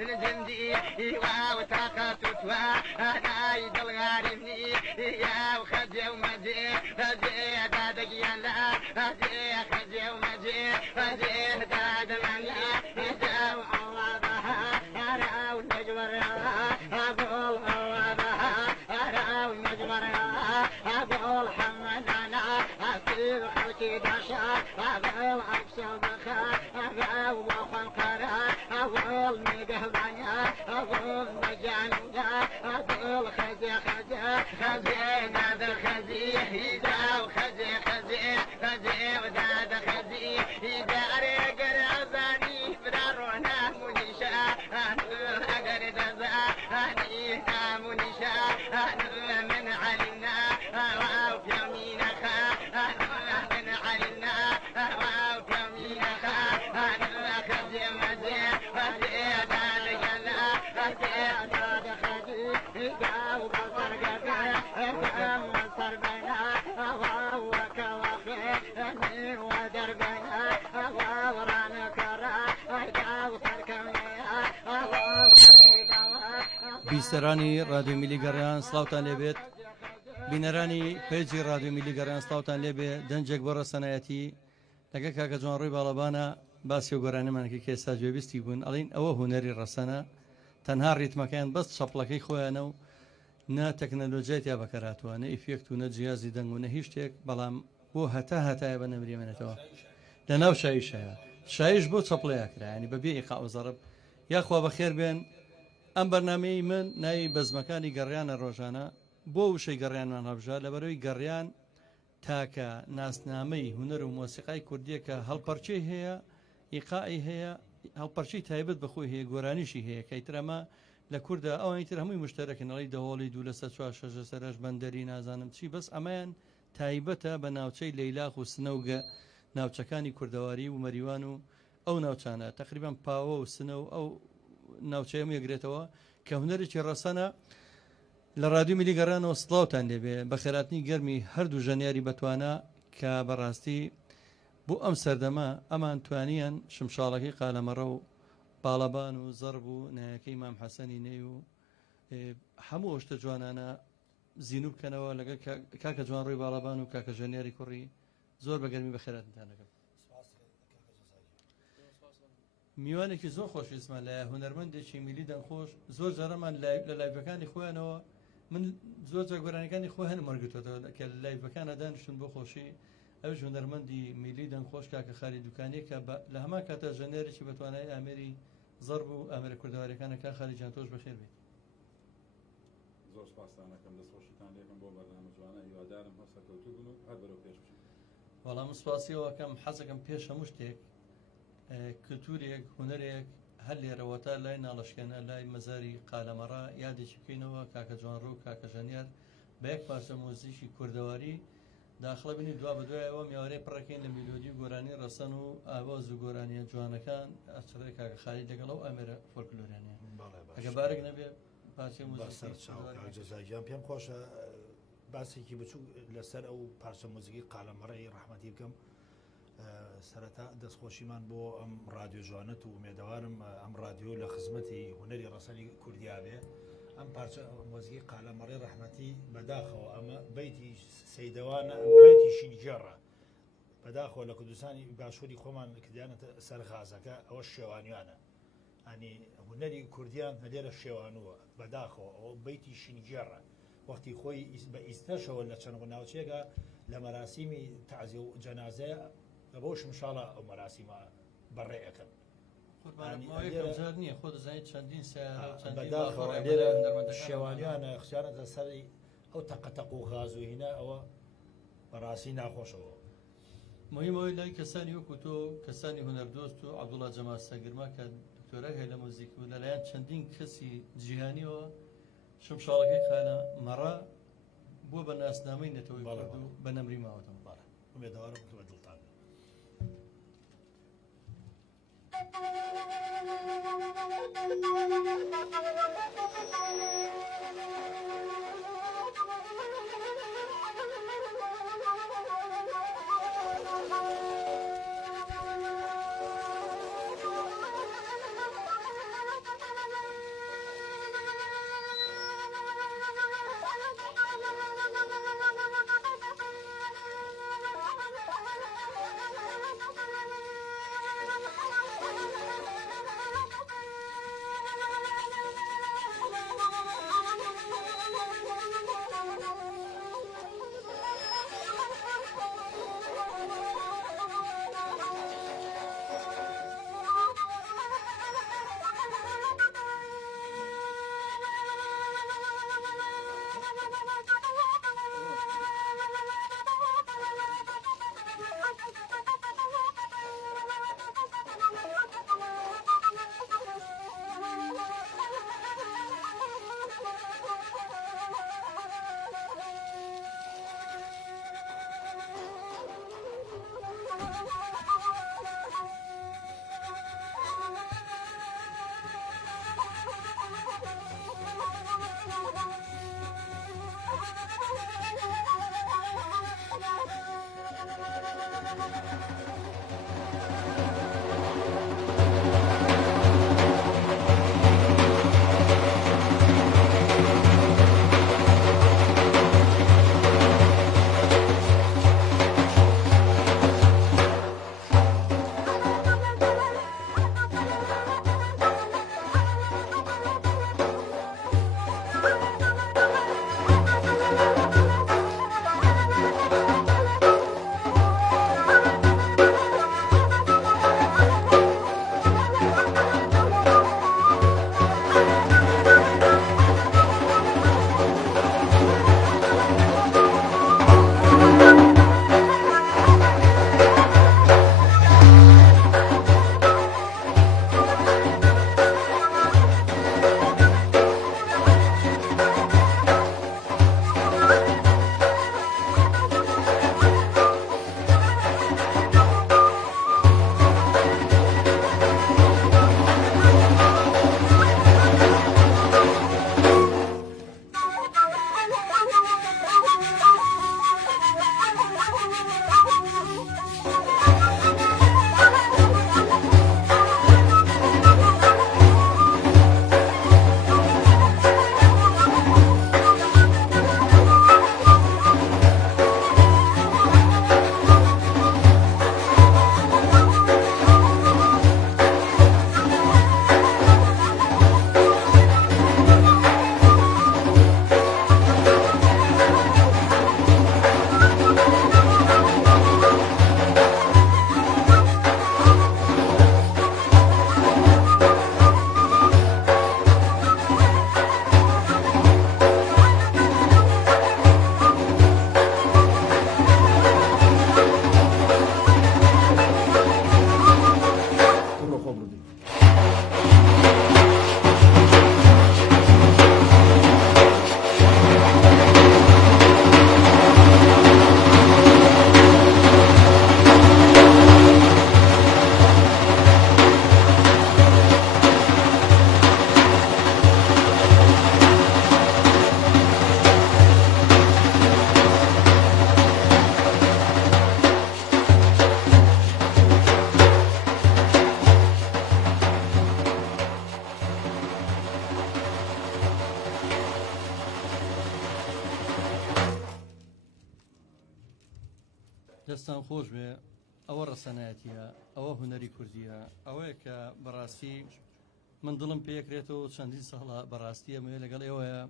الجندي وتاقت انا يدل غاربني يا وخدي ومجي هدي دادك يا لا هدي خدي ومجي هدي داد مني يا وعوضها انا ونجبرها اقول عوضها انا ونجبرها اقول حمد انا اكيد خلقي دشا اقول عكس بخا اقول وخنقرها اقول مقهبايا اقول مجانودا اقول خزي خزي خزي نادى خزي اذا وخزي خزي خزي وداد خزي اذا اريق رزاني برارونا منيشا اقر دزاني منيشا من علينا وفي يمينك من علينا وفي يمينك خزي مزي بیسەرانی رادیۆ میلی گەڕیان سڵاوتان لێبێت بینەرانی پێیجی رادیۆ میلی گەڕیان سڵاوتان لێبێ دەنجێک بۆ ڕەسەنایەتی لەگە کاکە جوان ڕووی باڵەبانە باسی و گۆرانیمانەکە کە ئێستا گوێبیستی بوون ئەڵین ئەوە هونەری ڕەسەنە تەنها ڕیتمەکەیان بەس چەپڵەکەی خۆیانە و نە تەکنەلۆجیای یا بەکاراتوە نە ئیفێکت و نە جیازی دەنگ و نە هیچ شتێک بەڵام بۆ هەتایە بە نەمرێمێنێتەوە لە ناو شایشەیە شایش بۆ چەپڵەیە کرایانی بەبێ ئیقاع و زەرب یاخوا بەخێر بێن ئەم بەرنامەی من ناوی بەزمەکانی گەڕیانە ڕۆژانە بۆ وشەی گەڕیانمان هەبژە لەبەرەوەی گەڕیان تاکە ناسنامەی هونەر و مۆسیقای کوردیەکە هەڵپەرچەی هەیە ئیقاعی هەیە هەڵپەرچەی تایبەت بەخۆی هەیە گۆرانیشی هەیە کەیترەمە لە کووردا ئەوانی تر هەمووی مشتەرەکەنەڵی دەهۆڵی دوو لە سەر چوار شەژە سەرش بەندەری نازانم چی بەس ئەمەیان تایبەتە بە ناوچەی لەیلاخ و سنەوگە ناوچەکانی کوردەواری و مەریوان و ئەو ناوچانە تقریبان پاوە و سنە و ئەو ناوچەیەم یەگرێتەوە کە هونەرێکی ڕەسەنە لە رادیۆ میلی گەڕانەوە سڵاوتان لێبێ بە خێراتنی گەرمی هەردوو ژەنیاری بەتوانە کە بەڕاستی بۆ ئەم سەردەما ئەمان توانیان شمشاڵەکەی قالەمەڕە و باڵەبان و زەرب و نایەکەی مام حەسەنی نەی و هەموو شتە جوانانە زیینوو بکەنەوە لەگەڵ کاکە جوان ڕووی باڵەبان و کاکە ژەنیاری کوڕی زۆر بە گەرمی بە خێراتتانەکەم میوانێکی زۆر خۆشویستمان لە هونەرمەندێکی میلی دەنگخۆش زۆر جارەمان لە لایڤەکانی خۆیانەوە من زۆر جاگۆرانەکانی خۆ هەن وەرگتوێتەوە کە لە لایڤەکانە دانیشتون بۆ خۆشی ئەوش هونەرمەندی میلی دەنگخۆش کاکە خالی دوکانێک کە لە هەمان کاتە ژەنێرێکی بەتوانای ئامێری زەرب و ئامێرە کوردەوارەکانە کا خالی جان تۆش بەخێر بێت زۆر سپاسانەکەم دەستخۆشیتان لێکم بۆ بەرنامە جوانە هیوادارم هەستە کەوتو بوون و هەر بەرەو پێش بچین وەڵام سوپاسیەوەکەم حەزەکەم پێش هەموو شتێک کلتورێک هونەرێک هەر لێرەوەتا لای ناڵەشکێنە لای مەزاری قالەمەڕا یادێکی بکەینەوە کاکە جوانڕوو و کاکە ژەنیار بە یەک پارچە مۆزیکی کوردەواری داخڵە بنی دوا بەدوایەوە میوارەی پڕەکەین لە میلۆدی و گۆرانی ڕەسەن و ئاواز و گۆرانیە جوانەکان ئەچڕێ کاکە خالی لەگەڵ ئەو ئەمێرە فۆلکلۆریانە ئەگە بارێک نەبێ پارچەی جەزاییان پێم خۆشە باسێکی بچوو لەسەر ئەو پارچە مۆزیکی قالەمەڕەی ڕەحمەتی بکەم سەرەتا دەستخۆشیمان بۆ ئەم رادیۆ جوانەت و ئومێدەوارم ئەم رادیۆ لە خزمەتی هونەری ڕەسەنی کوردیا بێ ئەم پارچە مۆزیکی قالەمەڕەی ڕەحمەتی بەداخەوە ئەمە بەیتی سەیدەوانە بەیتی شینجێڕە بەداخەوە لە کوردستانی باشووری خۆمان کردیانەتە سەرغازەکە ئەوە شێوانیانە ئەنی هونەری کوردیان لێرە شێوانووە بەداخەوە ئەوە بەیتی شینجێڕە وەختی خۆی بە ئیستەشەوە لە چەند ناوچێکە لە مەراسیمی تعزیە و جەنازەیە بۆ شمشاڵە ئەو مەراسیمە بەڕێەکەن نییە خۆ دەزانیت چەندین لێرە شێوانیانە خسیانەتە سەری ئەو تەقەتەق و غازوهینە ئەوە بەڕاستی ناخۆشەوە مهمەوەی لای کەسانی وەکو تۆ کەسانی هونەردۆست و عەبدوڵڵا جەمال سەگرما کە دکتۆرە هەیە لە مۆزیک و لەلایەن چەندین کەسی جیهانیەوە شمشاڵەکەی قالەمەڕە بۆ بە ناسنامەی نەتەوەی کورد و بە نەمری ماوەتەوە ئومێدەوارم بە دڵتان دەستان خۆش بێ ئەوە ڕەسەنایەتیە ئەوە هونەری کوردیە ئەوەیە کە بەڕاستی من دڵم پێکرێتەوە چەندین ساڵە بەڕاستی ئەمەوێ لەگەڵ ئێوەیە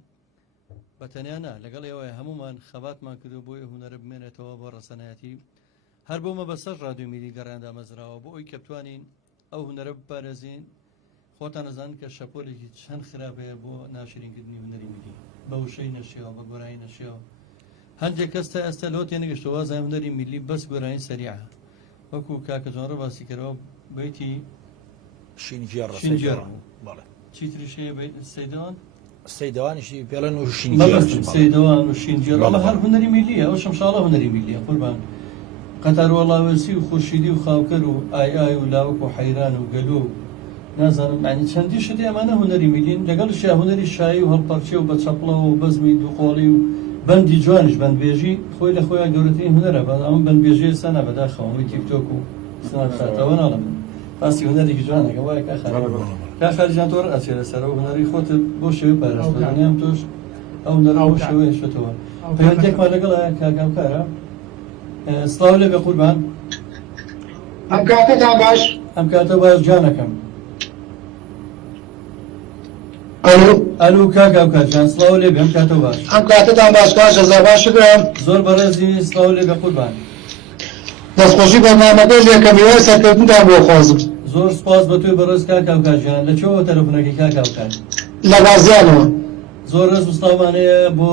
بەتەنیانە لەگەڵ ئێوەیە هەمومان خەباتمان کردو بۆی هونەرە بمێنێتەوە بۆ ڕەسەنایەتی هەر بۆمە بەسەر ڕادیۆ میلی گەڕاندا مەزراوە بۆ ئەوی کە بتوانین ئەو هونەرە بپارێزین خۆتان نەزانن کە شەپۆلێکی چەند خراپەیە بۆ ناشرینکردنی هونەری میلی بە وشەی نەشێەوە بە گۆرانی نەشێەوە هەندێک کەس تا ئێستا لەوە تێنەگەشتەوە زای هونەری میلی بەس گۆرانی سەریعە وەکو کاکە جۆڕە باسی کردەوە بەیتی شینجیێڕ چیتریشەیە سەیدەوان سەیدەوانیشی پێڵەن و شینجیێڕ سەیدەوان و شینجیێڕ ئەمە هەر هونەری میلیە ئەو شەمشاڵە هونەری میلیە قوربان قەتار وەڵاوێرسی و خورشیدی و خاوکەر و ئای و لاوک و حەیران و گەلۆ و نازانم ینی چەندی شتی ئەمانە هونەری میلین لەگەڵشیا هونەری شایی و هەڵپەرچێ و بە چەپڵەوە و بەزمی دووقۆڵی و بەندی جوانیش بەندبێژی خۆی لە خۆیان گەورەترین هونەرە بە ئەمە بەندبێژی سەنە بەداخەوەی تیکتۆک و سناپچاتەوە ناڵم باسی هونەرێکی جوانەکە وایە کا خەرجیان تۆ ئەچێ لەسەر ئەو هونەری خۆت بۆ شێوەی پاراستنیام تۆش ئەو هونەرە بۆ شێوەیە شێتەوە پەیوەندێکمان لەگەڵە کاکاوکارە سڵاو لێ بێ قوربان ئەم کاتتان باش ئەم کاتە باش جانەکەم ئەلو کاکاوکارجان سڵاو لێ بێ ئەم کاتە باش ئەم کاتتان باش کاشە باشگرم زۆر بەڕێزی سڵاو لێ بێ قوربان دەستخۆشی بەرنامەکە لێکەم هیوای سەرکردنتان بۆ خۆزم زۆر سپاس بە توی بەڕێز کاکاوکارجان لە چۆوە تەلەفۆنەکەی کاکاوکار لە بازیانەوە زۆر ڕێز و سڵاوانەیە بۆ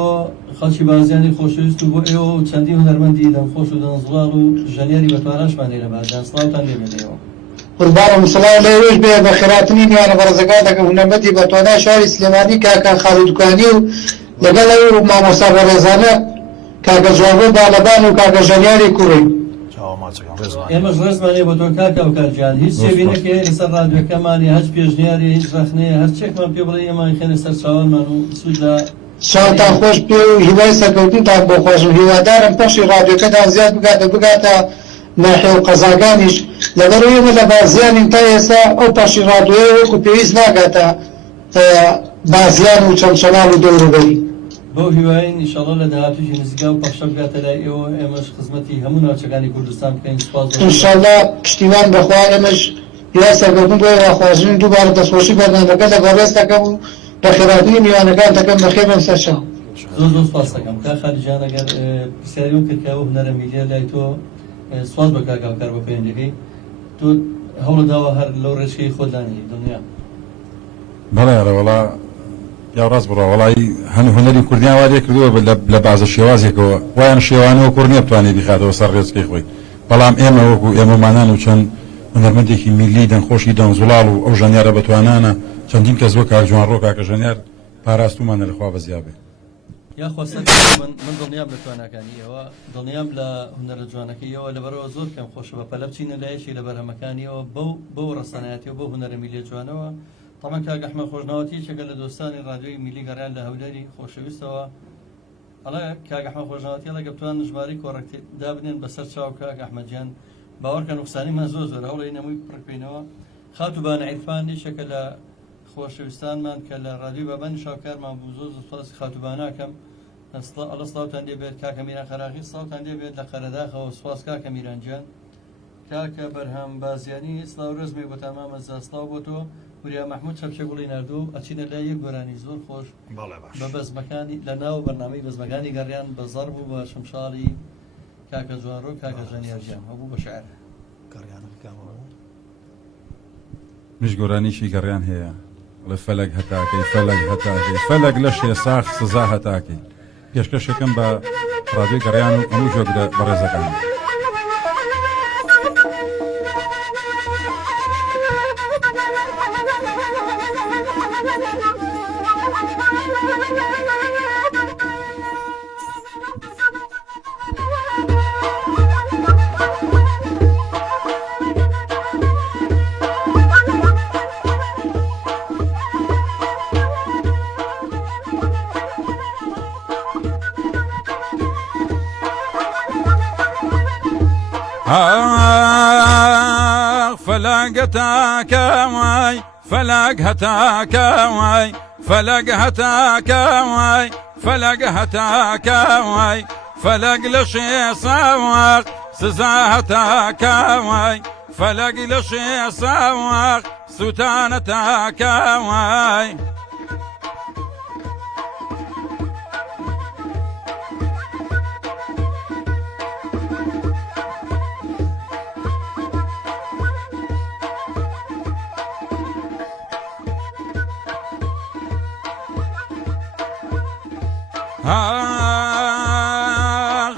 خەڵکی بازیانی خۆشەویست و بۆ ئێوە و چەندی هونەرمەندی دەمخۆش و دەنزڵاڵ و ژەنێری بەتواناشمانێ لە بازیان سڵاوتان لێ بێنەوە قوربانم سڵاو لێوێش بێ بە خێراتنی میانە بەڕێزەکان دەکەم هونەرمەندی بەتوانای شاری سلێمانی کاکە خاڵوودکانی و لەگەڵ ئەو مامۆستا بەڕێزانە کاکە جوانبۆ بالەبان و کاکە ژەنیاری کوڕی ئێمەش ڕێزمانێ بۆ تۆ کاکاوکارجان هیچ سێوینەکە لەسەر ڕادیۆکەمانی هەچ پێشنیاری هیچ ڕەخنەیە هەر چێکمان پێ بڵێ ئێمان خێنە سەر چاوانمان و سوود لە شانتان خۆش پێ و هیوای سەرکەوتنتان بۆ خۆشم هیوادارم پەشی ڕادیۆکەتان زیاد بگاتە ناحێ و قەزاگانیش لەبەرەوەی ئێمە لە بازیانین تا ئێستا ئەو پەشی ڕادیۆیە وەکو پێویست ناگاتە بازیان و چەمچەناڵ و دەوروبەری بەو هیوایین ئینشاڵڵا لە داهاتووشی نزیکا و پەخشە بگاتە لای ئێوە ئێمەش خزمەتی هەموو ناوچەکانی کوردستان بکەین سوپاس ئینشاڵڵا پشتیوان بەخوا ئێمەش هیوای سەرکەوتن بۆ ئێوەخوازیین دووبارە دەستخۆشی بەرنامەکە لەگەڵ ڕێز دەکەم و بە خێراتنی میوانەکان دەکەم بەخێر بم سەرچاو زۆر سپاس دەکەم کا خالیجان ئەگەر پرسیاریم کردکەوە هونەرە میلیە لای تۆ سوپاس بە کاکاوکار بە پەیوەندیەکەی تۆ هەوڵ داوە هەر لەو ڕێچکەی خۆت دانی دڵنیا بەڵێ وڵا یا ڕاست بڕە وڵی هەنوهنەری کوردیان وادێ کردووە لە بازە شێوازێکەوە وایان شێوانەوە کوڕ نییە بتوانێت بیخاتەوە سەر ڕێزکەی خۆی بەڵام ئێمە وەکو ئێمەمانان و چەند هونەرمەندێکی میلی دەنخۆشی دەنگزوڵاڵ و ئەو ژەنیارە بەتوانانە چەندین کەس وە کاک جوانڕۆ کاکە ژەنیار پاراستومانە لەخوا بەزیابێ یاخواسە من دڵنیام لە توانەکانی ئێوە دڵنیام لە هونەرە جوانەکەیەوە لەبەرەوە زۆر پێم خۆشە بە پەلە بچینە لایەکی لە بەرهەمەکانیەوە بەو ڕەسەنایەتی و بۆ هونەرە میلی جوانەوە طبعا کاک ئەحمەد خۆشناوەتی چێکە لە دۆستانی ڕادیۆی میلی گەڕیان لە هەولێری خۆشەویستەوە ئەڵێ کاک ئەحمەد خۆشناوەتی ئەڵێ بتوان ژمارەی کۆڕەکتی دابنێن بەسەر چاو کاک ئەحمەدجان باوەڕکە نوقسانیمان زۆر هەوڵی نەمووی پڕکەینەوە خاتوبان عیرفان یەکێکە لە خۆشەویستانمان کە لە ڕادیۆی بابانی شاوکارمان بوو زۆر سوپاسی خاتوباناکەم ئەڵە سڵاوتان دێبێت کاکە میران خەراغی سڵاوتان دێبێت لە قەرەداخەوە سوپاس کاکە میرانجان کاکە بەرهەم بازیانی سڵاو ڕێزمێ بۆ تامامەزا سڵاو بۆ تۆ وریا محمود چەپچە گوڵی نردوو ئەچینە لای یەک گۆرانی زۆر خۆش بە بەزمەکانی لە ناو بەرنامەی بەزمەکانی گەڕیان بە زەڕ بوو بە شمشاڵی کاکە جوانڕۆ کاکە ژەنیارجان هەبوو بە شعر مش گۆرانیشی گەڕیان هەیە لە فەلەک هەتاکەی فەلەک لە شێ ساخ سزا هەتاکەی پێشکەشەکەم بە ڕادیۆی گەڕیان و هەموو جۆک بەڕێزەکان فلق هتاك واي فلق هتاك واي فلق هتاك واي فلق هتاك واي فلق لشي سواق سزا هەتا کاوای فەلەک لە شێ ساوەق سوتانە تا کاوای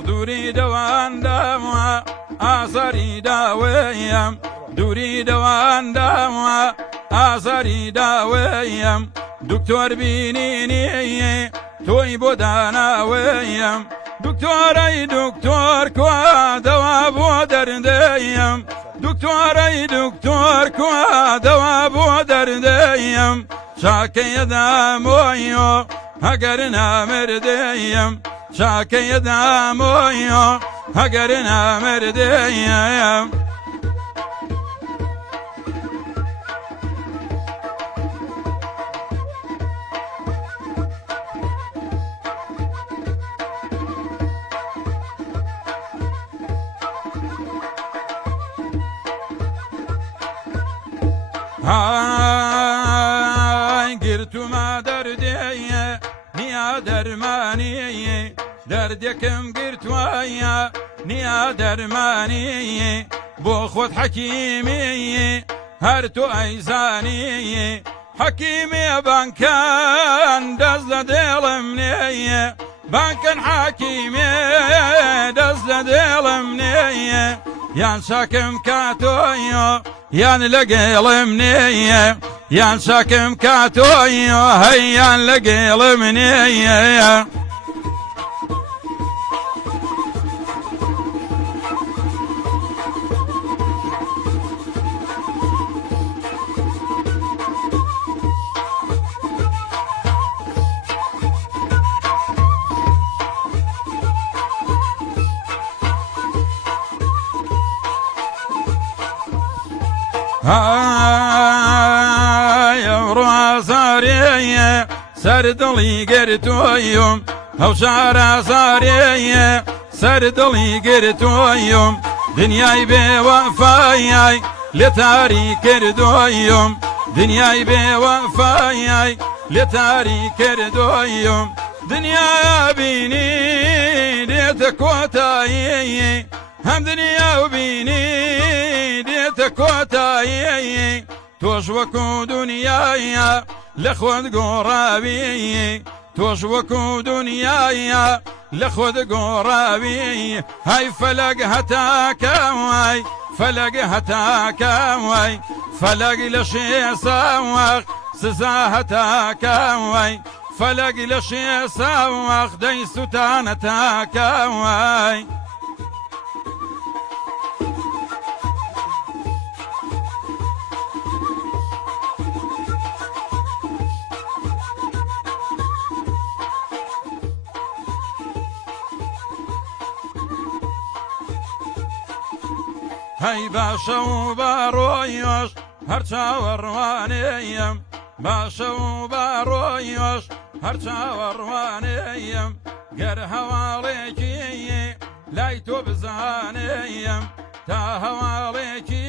دووری دەوان داوە ئازاری داوەیەم دووری دەوان داوە ئازاری داوەیەم دکتۆر بینینی تۆی بۆ داناوەیەم دکتۆرەی دکتۆر کوا دەوا بۆ دەردەیەم دکتۆرەی دکتۆر کوا دەوا بۆ دەردەیەم چاکەیەدامۆیۆ هەگەر نامردەیەم چاکەیەدامۆیۆ هەگەر نامردەیەم های گرتومە دەردەیە نیا دەرمانیە دەردێکم گرتوایە نیا دەرمانیە بۆ خۆت حەکیمیە هەر تۆ ئەیزانیە حەکیمیە بانکان دەست لە دێڵم نێیە بانکن حەکیمێ دەست لە دێڵم نێیە یان شاکم کاتۆیۆ یان لەگەڵم نێیە یان شاکم کاتۆیۆ هەیان لەگەڵم نێیە ئەوڕۆ ئازارەیە سەردڵی گرتۆیم هەوشار ئازارەیە سەردڵی گرتۆیم دنیای بێوەفایای لێ تاری کردۆیم دنیای بێوەفایای لێ تاری کردۆیم دنیا بینی دێتە کۆتایی هەم دنیا بینی دێتە کۆتایی تۆش وەکو دنیایە لە خۆت گۆڕاوی تۆش وەکو دنیایە لە خۆت گۆڕاوی های فەلەک هەتا کاوای فەلەک هەتا کاوای فەلەک لە شێ ساوەق سزا هەتا کاوای فەلەک لە شێ ساوەق دەی سوتانە تا کاوای هەی باشە و باڕۆیۆش هەر چاوەڕوانەیەم باشە و باڕۆیۆش هەر چاوەڕوانەیەم گەر هەواڵێکی لای تۆ بزانەیەم تا هەواڵێکی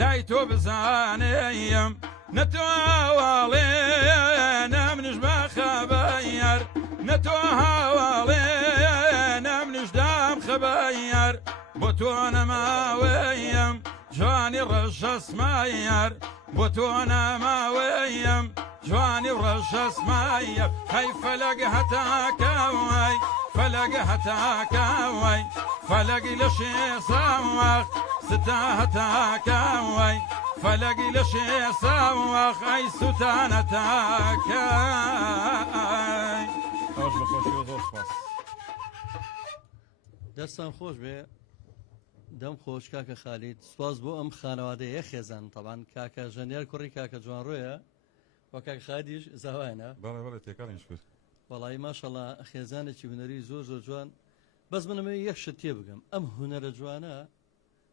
لای تۆ بزانەیەم نەتۆ هەواڵێ نەمنش بە خەبەیەر نەتۆ هەواڵێ نەمنش دام خەبەیەر بۆ تۆ نەماوەیەم جوانی ڕەشەسمایەر بۆ تۆ نەماوەیەم جوانی ڕەشەسمایە هەی فەلەک هەتا کاوای فەلەک هەتا کاوای فەلەک لە شێ ساوەق ستا هەتا کاوای فەلەک لە شێ ساوەق ئەی سوتانە تا کای ئەوش بەخۆشی و زۆر سپاس دەستان خۆش بێ دەم خۆش کاکە خالید سپاس بۆ ئەم خانەوادەیە خێزان تەبان کاکە ژەنیار کوڕی کاکە جوانڕۆیە وە کاکە خالیش زاوایە بەڵێ تێکانیش کرد وەڵی ماشەڵڵا خێزانێکی هونەری زۆر زۆر جوان بەس منەمە یەک شت تێ بگەم ئەم هونەرە جوانە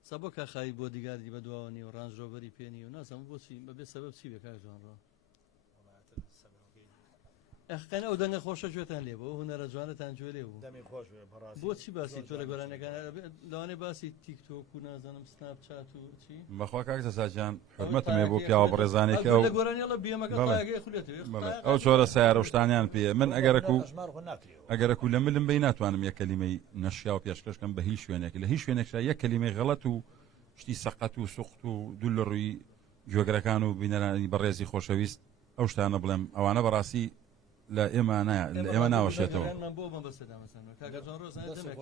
سەبۆ کاخایی بۆ دیگاردی بە دواوەنی و ڕانژۆڤەری پێنی و نازەم بۆچی بەبێ سەبەب چی بێ کاک جوانڕۆ ئەخقەنە ئەو دەنگە خۆشە گوێتان لێ بۆ هوەرە جوانەتان گوێ لێ بوو دەمی خۆش بێ بەڕاستی بۆچی باسی تۆ لە گۆرانەکان لەوانێ باسی تیکتۆک و نازانم سناپ چات و چی بەخوا کاک سەساجان حرمەتم بۆ پیاوە بڕێزانێک ئەو لە گۆرانیڵە بیەمەکە تاگەی خولێتەوە ئەو چۆرە سیارە شتانیان پێ من ژمار خۆ ناکرێەوە ئەگەرەکو لە ملم بی ناتوانم یەک کەلیمەی نەشیا و پێشکەشکەم بە هیچ شوێنێک لە هیچ شوێنێکشا یەک کەلیمەی غەڵەت و شتی سەقەت و سوخت و دوو لە ڕووی گوێگرەکان و بینەرانی بەڕێزی خۆشەویست ئەو شتانە بڵێم ئەوانە بەڕاستی لە ئێمە ناوەشێتەوە بۆ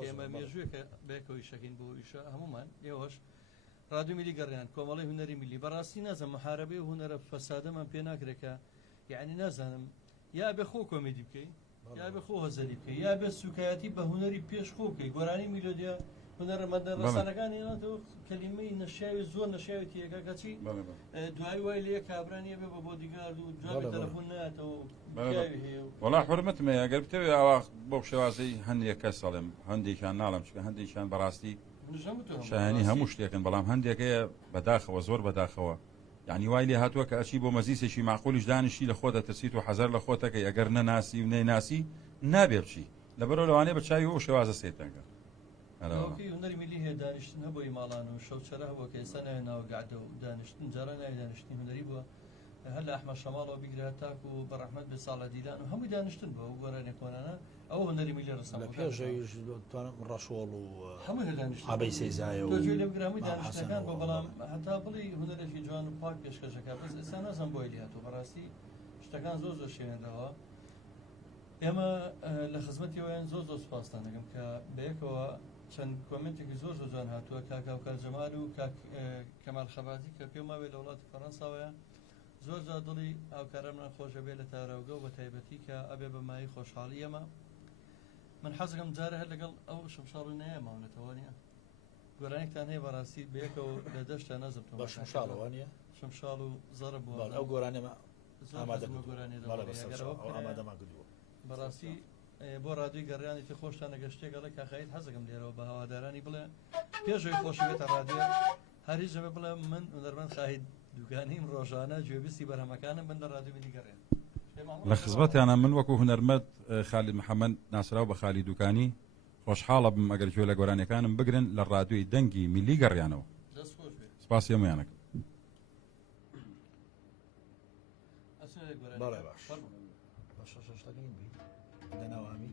ئێمە مێژوویەکە بێکەوەی شەکین بۆ ئیشە هەمومان ئێوەش ڕادیۆ میلی گەڕیان کۆمەڵی هونەری میلی بەڕاستی نازانم محارەبەی هونەرە فەسادەمان پێ ناکرێکە یعنی نازانم یا بێ خۆ کۆمێدی بکەی یا بێ خۆ هەزەری بکەی یا بێ سوکایەتی بە هونەری پێش خۆ بکەی گۆرانی میلۆدیا هونەرمەندە ڕسانەکانی کەلیمەی نەشیاوی زۆر نەشیاوی تیەکە کەچی دوای وای لێ کابرانیە بێ بە بۆدیگارد و جوابی تەلەفۆن نایەتەوە وەڵا حرمەتمە ئەگەر بتەوێت ئەوە بۆ شێوازەی هەندێک کەس سەڵێم هەندێکیان ناڵم چکە هەندێکیان بەڕاستی شایانی هەموو شتێکن بەڵام هەندێکەیە بەداخەوە زۆر بەداخەوە یعنی وای لێ هاتووە کە ئەچی بۆ مەزیسێکی معقولیش دانیشی لە خۆ دەترسیت و حەزەر لە خۆتەکەی ئەگەر نەناسی و نەیناسی نابێ بچی لەبەرەوە لەوانەیە بە چاوی ئەو شێوازە سێتەکە هونەری میلی هەیە دانیشتن هەبووی ماڵان و شەوچەرە هەبووە کە ئێستا ناوێ ناوەگەعدە و دانیشتن جارە ناوی دانیشتنی هونەری بووە هەر لە ئەحمەد شەماڵەوە بیگرێت تاکو و بەڕەحمەت بێ ساڵە دیلان و هەمووی دانیشتن بووە و گۆرانی کۆنانە ئەو هونەری میلی ڕسەم لە پێشەویش ڕەشۆڵ و هەمووی دانیشتن ئابەی سەیزایە و تۆ لێ بگرە هەمووی دانیشتەکان بۆ بەڵام هەتا بڵی هونەرێکی جوان و پاک پێشکەشەکە بەس ئێستا نازانم بۆی لێ هاتووە بەڕاستی شتەکان زۆر زۆر شێوێنرەوە ئێمە لە خزمەتیەوەیان زۆر زۆر سوپاستان دەکەم کە بەیەکەوە چەند کۆمنتێکی زۆر زۆر جوان هاتووە کاک هاوکار جەمال و کاک کەمال خەباتی کە پێم ماوێت لە وڵاتی فەڕەنساوەیە زۆر جار دڵی هاوکارەممان خۆشە بێ لە تاراوگە و بە تایبەتی کە ئەبێ بە مای خۆشحاڵی ئەمە من حەزەکەم جارە هەر لەگەڵ ئەو شمشاڵی نایەماونێتەوە نیە گۆرانێکتان هەیە بەڕاستی بەیەکەوە لە دەشتا نەزمتەوە بە شمشاڵەوە نیە شمشاڵ و زەڕە بووە ئەو گۆرانێمە ئامادەما بەڕاستی بۆ ڕادیۆی گەڕیانێتی خۆشتان نەگە شتێکەڵە کاخایت حەزەکەم لێرەوە بە هەوادارانی بڵێ پێشەوەی خۆشەوێتە ڕادیۆ هەریش دەبێ بڵێ من هونەرمەند خاید دوکانیم ڕۆژانە گوێبیستی بەرهەمەکانم بن لە ڕادیۆ میلی گەڕیان لە خزمەتیانە من وەکو هونەرمەند خالید محەممەد ناسرااو بە خالی دوکانی خۆشحاڵە بم ئەگەر گوێ لە گۆرانەکانم بگرن لە ڕادیۆی دەنگی میلی گەڕیانەوە سپاسی هەمویانەکە بەڵێ باش بە شەشتەکەین بی لەناوامی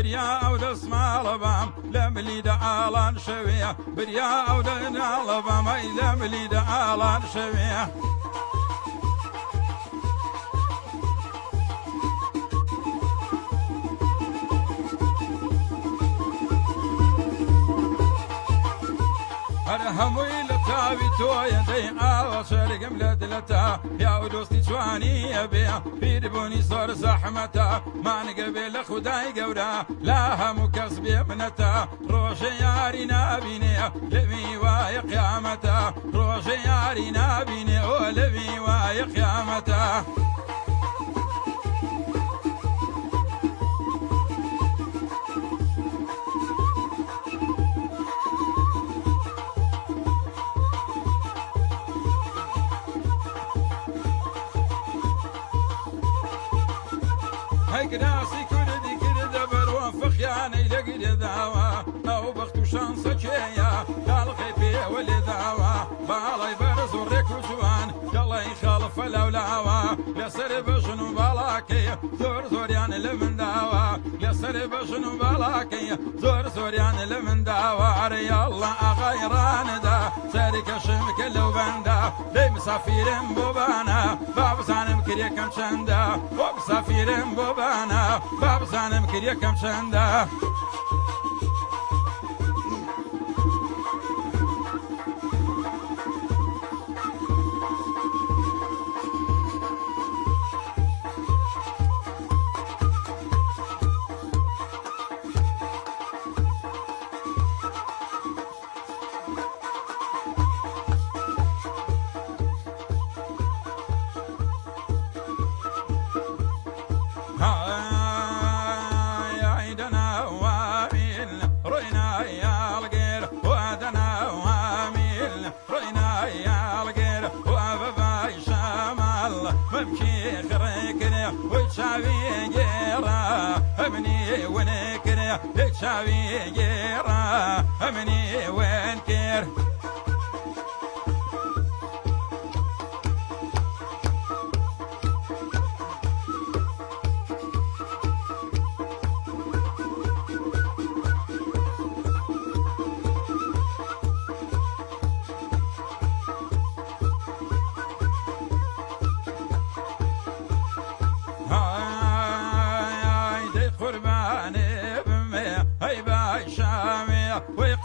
بریا ئەو دەسماڵە بام لە ملیدا ئاڵان شەوەیە بریا ئەو دەناڵە بامەی لە ملیدا ئاڵان شەوەیە هەر هەمووی لە تاوی تۆیە دەی ئاوە شەرگم لە دلەتە یا و دۆستی جوانیە بێ پیربوونی زۆر زەحمەتە مانگە بێ لە خودای گەورە لا هەموو کەس بێ منەتە ڕۆژە یاری نابینێ لەوی وایە قیامەتە ڕۆژە یاری نابینێ ئۆ لەوی وایە قیامەتە گراسی کوردی کردە بەرۆ فەخیانەی لەگرێ داوە ئەو بەخت و شانسە کێیە کاڵقی پێوە لێ داوە باڵای بەرز و ڕێک و جوان دەڵی خەڵفە لەولاوە لەسەر بەژن و باڵاکەی زۆر زۆریان لە منداوە لەسەر بەژن و باڵاکەی زۆر زۆریان لە منداوە ئەرەیاڵە ئاغای ڕانەدا سەرکەشم کە لەو بەندا دەی مسافیرم بۆ بانە با بزانم کریەکەم چەندە بۆ مسافیرم بۆ بانە با بزانم کریەکەم چەندە عيدنا واميل رينا يا الغير ودنا واميل رينا يا الغير وباباي شمال ممشي خريكني وتشافي جيرا امني ونكري تشافي جيرا امني ونكر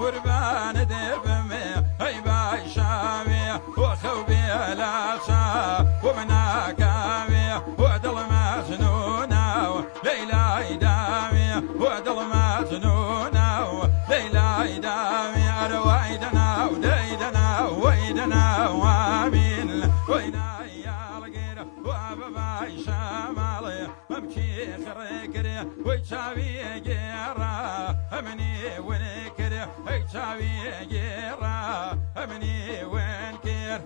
وقربان دبمي هاي باي شامي وخوبي العشا ومنا كامي ودل مجنونا ليلى يدامي ودل مجنونا ليلى يدامي أروايدنا وديدنا ويدنا وامين وينا يا الغير واباي شامالي ممشي خريكري ويشافي جيرا امني ونكري هي شافي جيرا امني ونكر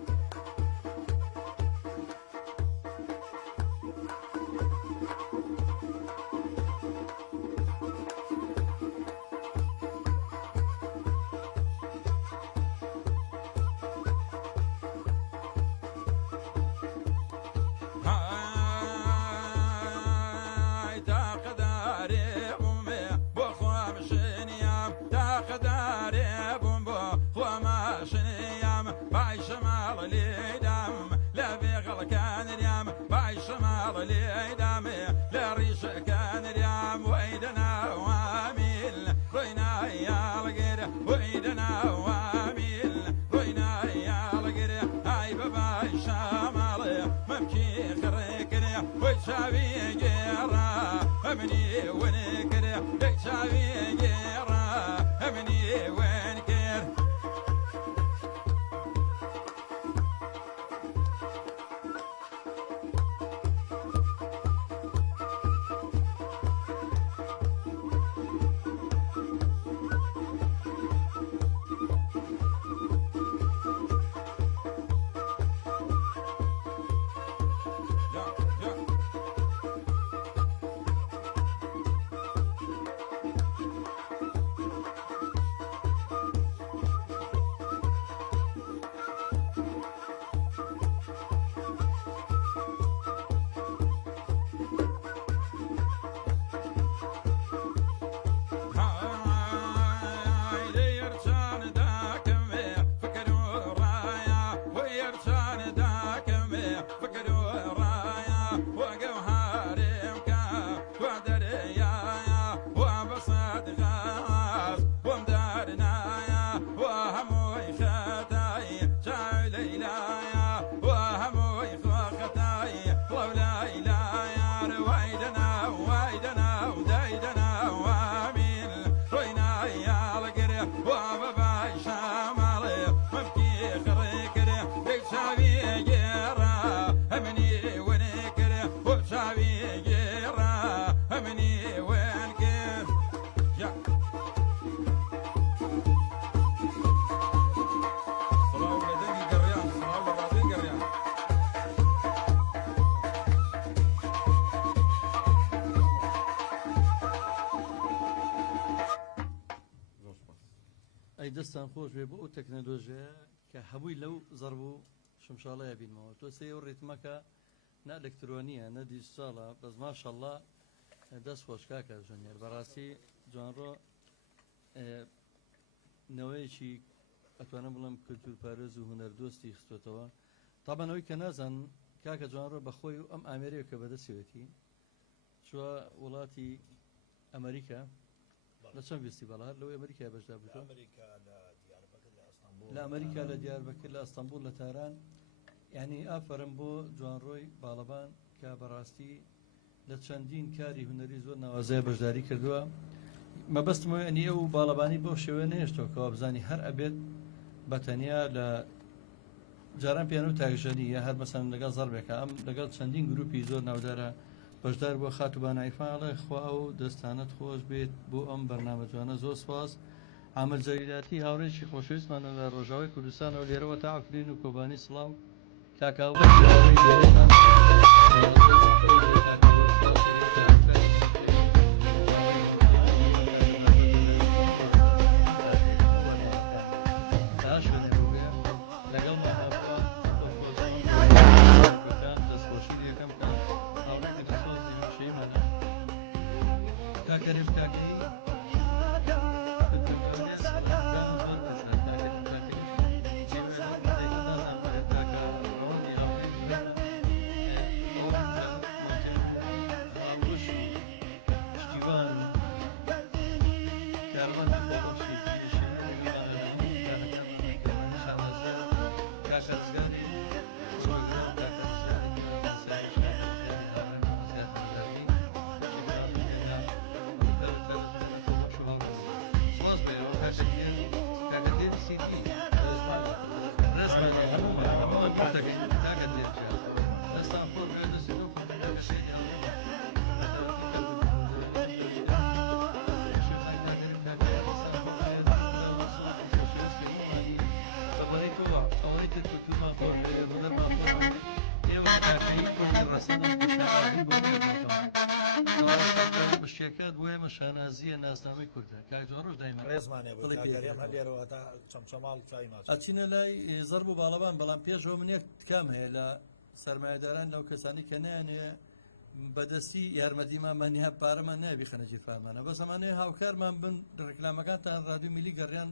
ئەی دەستان خۆش بێ بۆ ئەو تەکنەلۆژیە کە هەمووی لەو زەرب و شمشاڵەیە بینەوە تۆ سێ ئەو ڕێتمەکە نا ئەلکترۆنیە نە دیجیتاڵە بەس ماشەڵڵا دەست خۆش کاکە ژەنێر بەڕاستی جوانڕۆ نەوەیەکی ئەتوانم بڵم کولتورپارێز و هونەردۆستی خستوێتەوە تابەنەوەی کە نازان کاکە جوانڕۆ بەخۆی و ئەم ئامێرەیە کە بەدەستێتی چوە وڵاتی ئەمریکا لە چەند فستیڤاڵ هەر لەوەی ئەمریکا بەشدا بوویتەوە لە ئەمریکا لە دیاربەکر لە ئەستەمبول لە تاران یعنی ئافەرم بۆ جوانڕۆی باڵەبان کە بەڕاستی لە چەندین کاری هونەری زۆر ناوازەیە بەشداری کردووە مەبەستمەوە ئەنی ئەو باڵەبانی بۆ شێوە نهێشتەوەکەوە بزانی هەر ئەبێت بەتەنیا لە جاران پیانۆ تاکژەنی یا هەر مەسەن لەگەڵ زەربێکە ئەم لەگەڵ چەندین گروپی زۆر ناودارە بەشدار بۆ خاتوبان عیفاڵێ خوا و دەستانت خۆش بێت بۆ ئەم بەرنامە جوانە زۆر سپاس عامل جەلیلاتی هاوڕێکی خۆشەویستمانە لە ڕۆژاوی کوردستانەوە لێرەوە تا ئەفرین و کۆبانی سڵاو کاکاو بشتێکات بۆ ئێمە شانازیە ناسنامەی کوردە کاکجوان ڕۆژ دایما ڕێزمانێ بۆگەریان هەلێرەوە تا چەمچەماڵ چای ماچ ئەچینە لای زەرب و باڵەبان بەڵام پێشەوە من یەک تکام هەیە لە سەرمایهداران لەو کەسانی کە نەیانێ بەدەستی یارمەتیمانمانیا پارەمان نابی خەنەجی فرامانە بە زمانەیە هاوکارمان بن ڕێکلامەکانتان ڕادیۆ میلی گەڕیان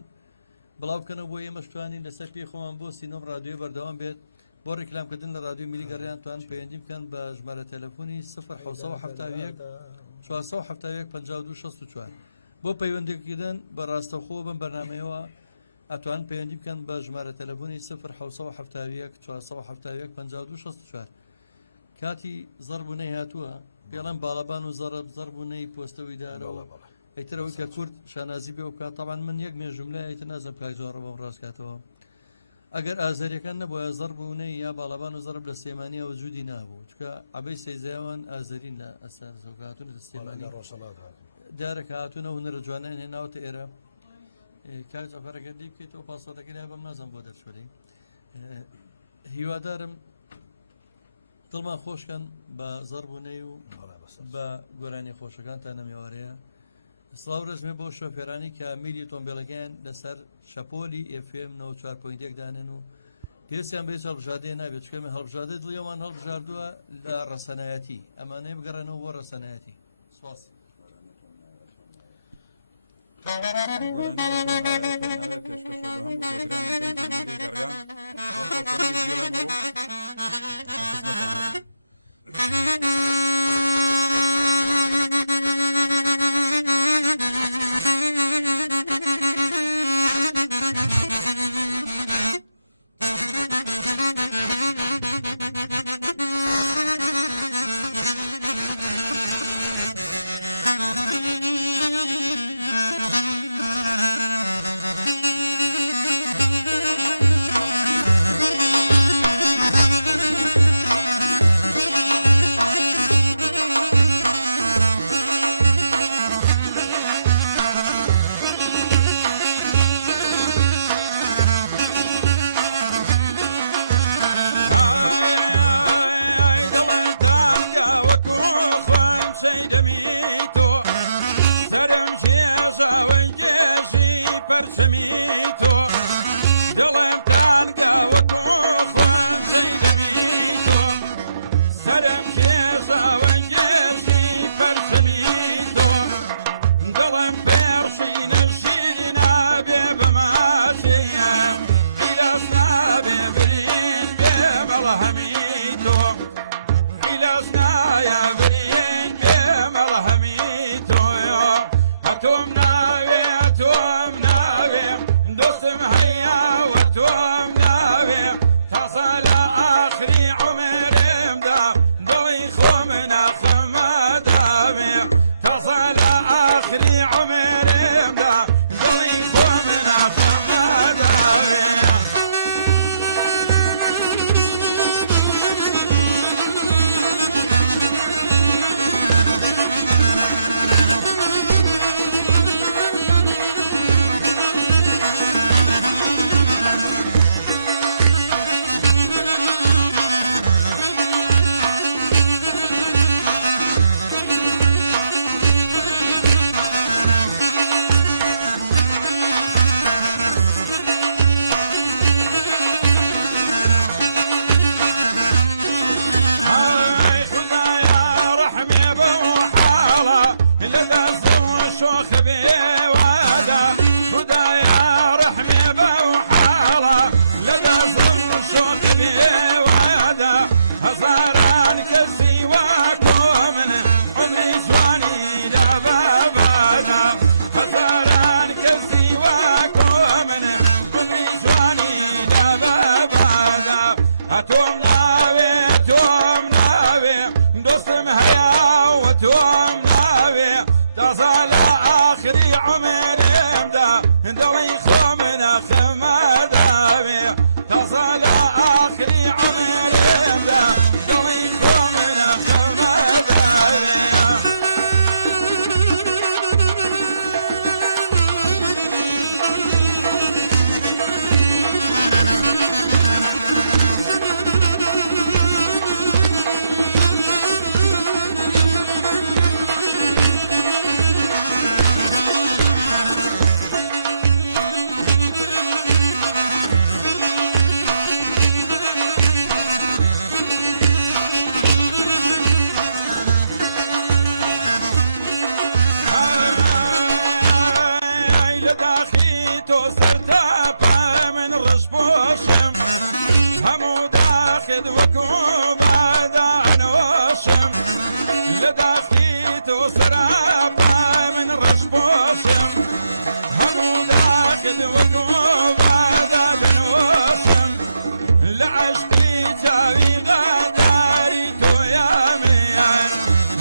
بڵاو بکەنەوە بۆ ئێمە شتوانی لەسەر پێی خۆمان بۆ سینۆم ڕادیۆی بەردەوام بێت بۆ ڕێکلامکردن لە ڕادیۆ میلی گەڕیان توان پەیوەندی بکەن بە ژمارە تەلەفۆنی 0 بۆ پەیوەندیکردن بە ڕاستەوخۆ بم بەرنمەیەوە ئەتوان پەیوەندی بکەن بە ژمارە تەلەفۆنی 0 کاتی زەربوونەی هاتووە پێڵەن باڵەبان و زەربوونەی پۆستەویدانەوە ئەیترەوە کە کورد شانازی بێ و کات تاوان من یەک مێژوملای ئەیتر نازم کاکجوانڕە بەم ڕاستکاتەوە ئەگەر ئازاریەکان نەبووە زەربوونەی یا باڵەبان و زەرب لە سلێمانیە وجودی نابوو چکە عەبەی سەیزایەوان ئازاری لە ئەستان زەوکاتون لە سلێمانی دیارە کە هاتوونە هونەرە جوانیان هێناوەتە ئێرە کاک جەفەرەکە دی بکەیتەوە پاسپۆرتەکەی لای بەم نازانم بۆ دەرچوەری هیوادارم دڵمان خۆشکەن بە زەربوونەی و بە گۆرانی خۆشەکانتان نەمێوارەیە سڵاو ڕێزمێ بۆ شۆفێرانی کە میلی تۆمبیلەکەیان لەسەر شەپۆلی FM 94.1 دانن و پێسیان بێت هەڵبژاردەیە نابێت چکەمە هەڵبژاردە دڵیەوان هەڵبژاردووە لە ڕەسەنایەتی ئەمانەی بگەڕێنەوە بۆ ڕەسەنایەتی سپاس عمرهم دا دلي خمنا خمداوي تصل آخري عمرهم دا دلي خمنا خمداوي همو تاخذ وكوب هذا نوصم لداخليت وسراب من رشبوسم همو تاخذ وكوب هذا بنوصم لعشتي تاوي غداري ويا ميان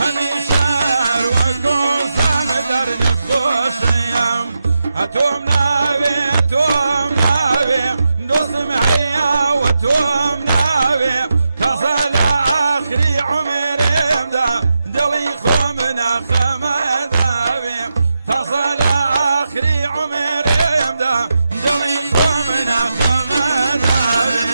هني شار وقوم سامدر نفوسيام هتوم ناوي هتوم ناوي نصم عليا وتوم ناوي تصل آخري عمرهم دا دلي خمنا خمداوي تصل آخري عمرهم دا دلي خمنا خمداوي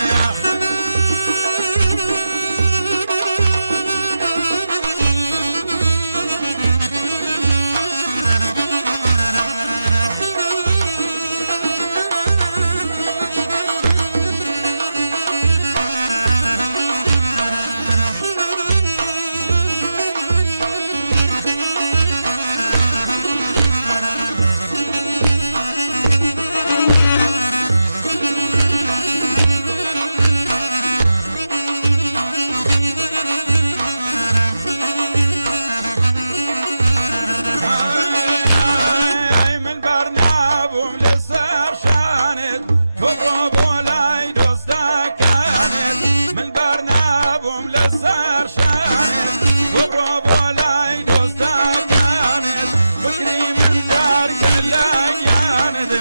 من برنابهم لسر شانت تضرب ولاي دوستا كانت من برنابهم لسر شانت تضرب ولاي دوستا كانت بكري من دار كلا كانت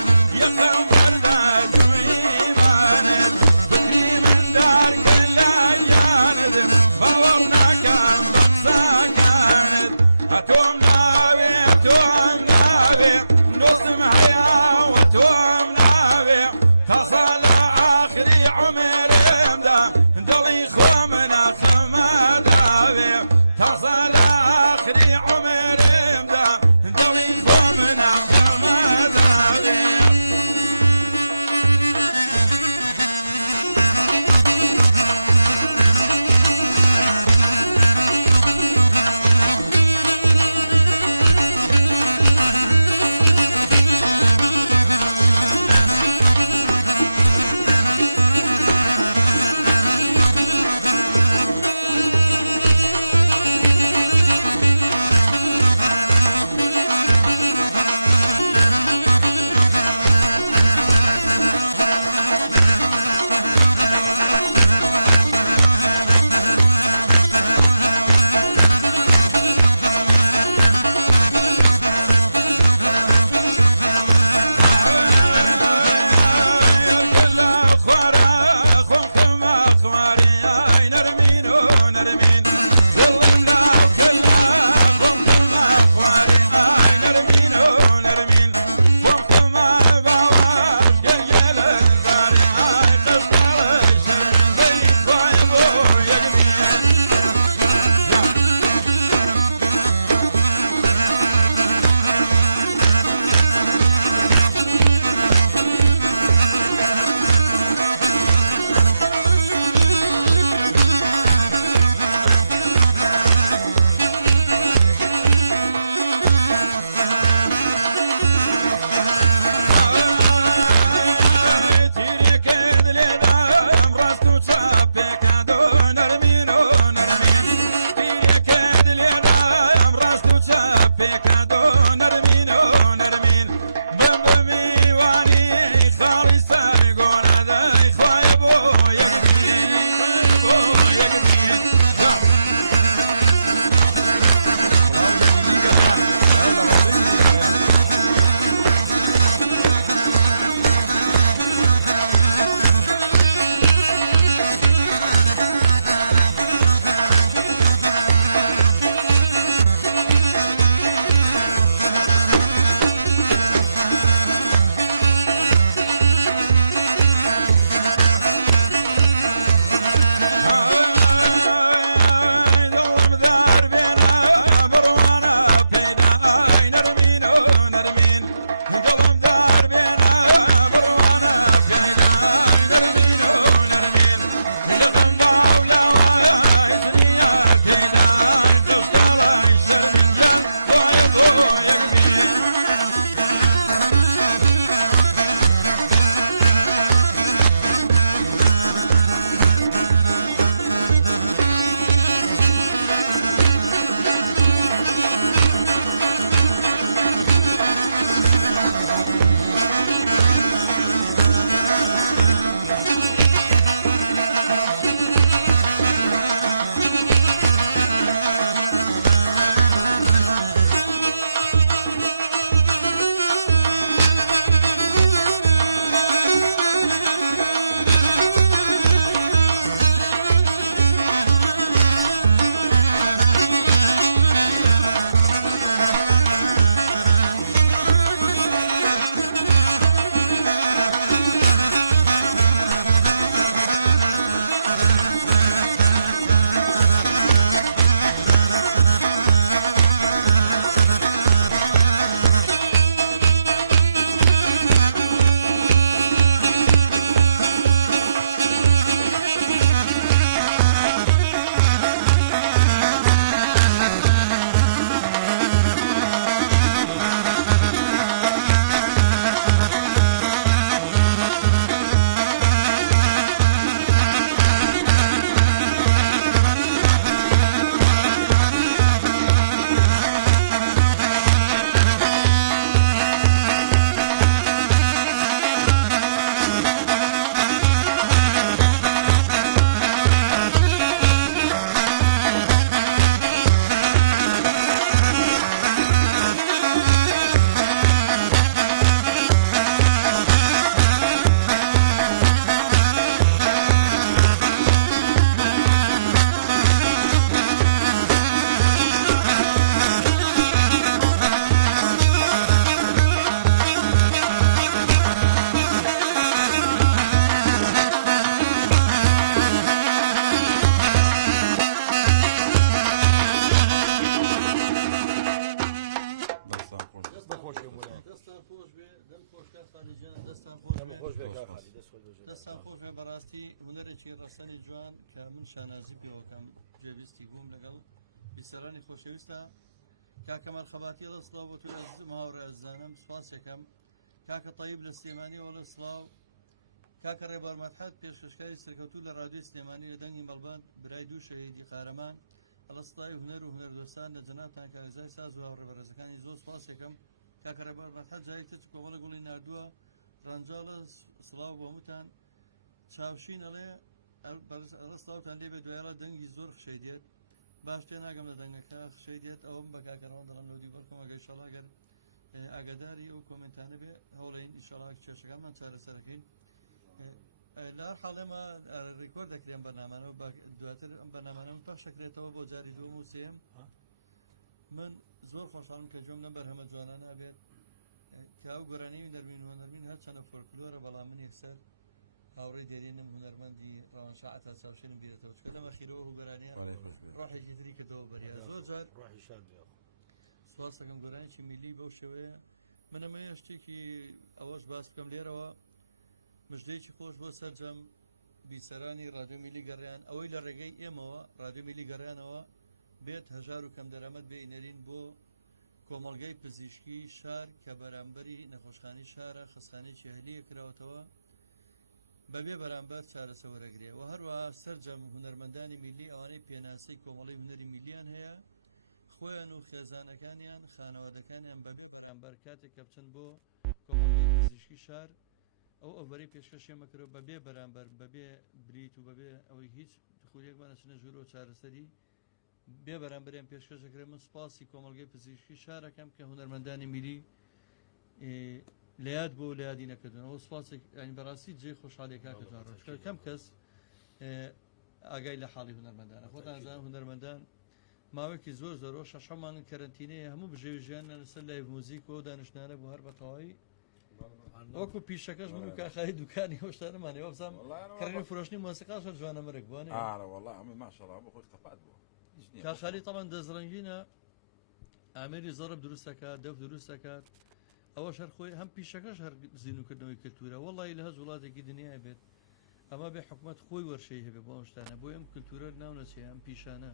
يمم ولا جويمانت بكري من دار كلا كانت فورنا كان ساكانت هتوم ناوي هتوم ناوي نصم حياة وتوم ناوي تصل آخري عمرهم دا دلي خمنا خمداوي تصل آخري عمرهم دا دلي خمنا خمداوي خۆش بێ دەم خۆشکە خالیجان دەستان خۆش دەم بێ. خۆش بێ کاک خالی، دەست خۆش بێ. دەستان خۆش بێ بەڕاستی هونەرێکی ڕەسەنی جوان کە من شانازی پێوەکەم جێویستی بووم لەگەڵ بیسەرانی خۆشەویستە کاکەمان خەباتی ئەڵە سڵاو بۆ تۆ ماوەڕێ ئەزانم سوپاسێکم کاکە طەیب لە سلێمانی ئەوڵە سڵاو کاکە ڕێبار مەدحەت پێشکەشکاری سەرکەوتوو لە ڕادیۆی سلێمانی لە دەنگی مەڵبان برای دوو شەهیدی قارەمان ئەڵە سڵاوی هونەر و هونەردۆستان لە جەنابتان کاوێزای ساز و هاوڕێبەرزەکانی زۆر سوپاسێکم کاکە ڕێبار مەدحەت جایەک تر کۆمەڵە گوڵی نردووە ڕەنجاڵە سڵاو بۆ هەمووتان چاوشین ئەڵێ ئەڵە سڵاوتان لێ بێ دوایڕە دەنگی زۆر خشەی دێت باش تێ ناگەم لە دەنگەکە خشەی دێت ئەوەم بە کاکەڕەوە دەڵم لەودی بەڵکم ئەگەر ئینشەڵا ئەگەر ئاگاداری و کۆمنتانە بێ هەوڵین ئینشەڵا کێشەکانمان چارەسەرەکەین لە هەر حاڵێمە ڕیکۆرد دەکرێن بەنامانەوە دواتر ئەم بەنامانە پەخش دەکرێتەوە بۆ جاری دووەم و سێم من زۆر خۆشحاڵم کە جۆم لەم بەرهەمە جوانانە بێت کە ئەو گۆرانەی نەرمین و نەرمین هەرچەندە فۆلکلۆرە بەڵام من یەکسەر هاوڕێی دێرینم هونەرمەندی ڕەوانشەعات چاوشێنم بیرێتەوە چکە لەمە خیرەوە ڕووبەرانیان ڕۆحێکی تری کردەوە بەریا زۆر جار ڕۆحی شاد بێ. سوپاس دەکەم گۆرانێکی میلی بەو شێوەیە من ئەمە شتێکی ئەوەش باس بکەم لێرەوە مژدەیەکی خۆش بۆ سەرجەم بیسەرانی ڕادیۆ میلی گەڕیان ئەوەی لە ڕێگەی ئێمەوە ڕادیۆ میلی گەڕیانەوە بێت هەژار و کەم دەرەمەت بێ ئینەرین بۆ کۆمەڵگەی پزیشکی شار کە بەرامبەری نەخۆشخانی شارە خستانێکی هەلیە کراوەتەوە بەبێ بەرامبەر چارەسەوەرەگرێ و هەروەها سەرجەم هونەرمەندانی میلی ئەوانەی پێناسەی کۆمەڵی هونەری میلیان هەیە خۆیان و خێزانەکانیان خانەوادەکانیان بەبێ بەرامبەر کاتێک کە بچن بۆ کۆمەڵگەی پزیشکی شار ئەو ئەوەری پێشکەشیمە کردەوە بەبێ بەرامبەر بەبێ بریت و بەبێ ئەوەی هیچ خولێکمان چنە ژوور و چارەسەری بێ بەرامبەریان پێشکەشەکرێت من سپاسی کۆمەڵگەی پزیشکی شارەکەم کە هونەرمەندانی میلی لە یاد بۆ لە یادی نەکردنەوە سوپاسێک ینی بەڕاستی جێ خۆشحاڵێکا کردوان ڕۆژکە کەم کەس ئاگای لە حاڵی هونەرمەندانە خۆتان زانن هونەرمەندان ماوەیەکی زۆر زۆرۆ شەشەمان کەرەنتینەیە هەموو بژێویژیانە لەسەر لایڤ موزیک و دانیشتنانە بۆ هەر بەتەواوی وەکو پیشەکەش من و کاخایی دوکانی هۆشتارمانەوە بزانم کڕینی فرۆشتنی مۆسیقاش جوانە مرگ بووانێ والله عمي ما شاء الله بۆ خۆی اختفاد بووە کاخالی تەڵەن دەزڕەنگینە ئامێری زۆرب دروست دەکات دەف دروست دەکات ئەوە شەر خۆی هەم پیشەکەش هەر زیینوکردنەوەی کلتورە وەڵی لە هەز وڵاتێکی دنیای بێت ئەمە بێ حکومت خۆی وەرشەی هەبێ بۆ ئەم شتانە بۆ ئەم کلتورە ناونەچێ ئەم پیشانە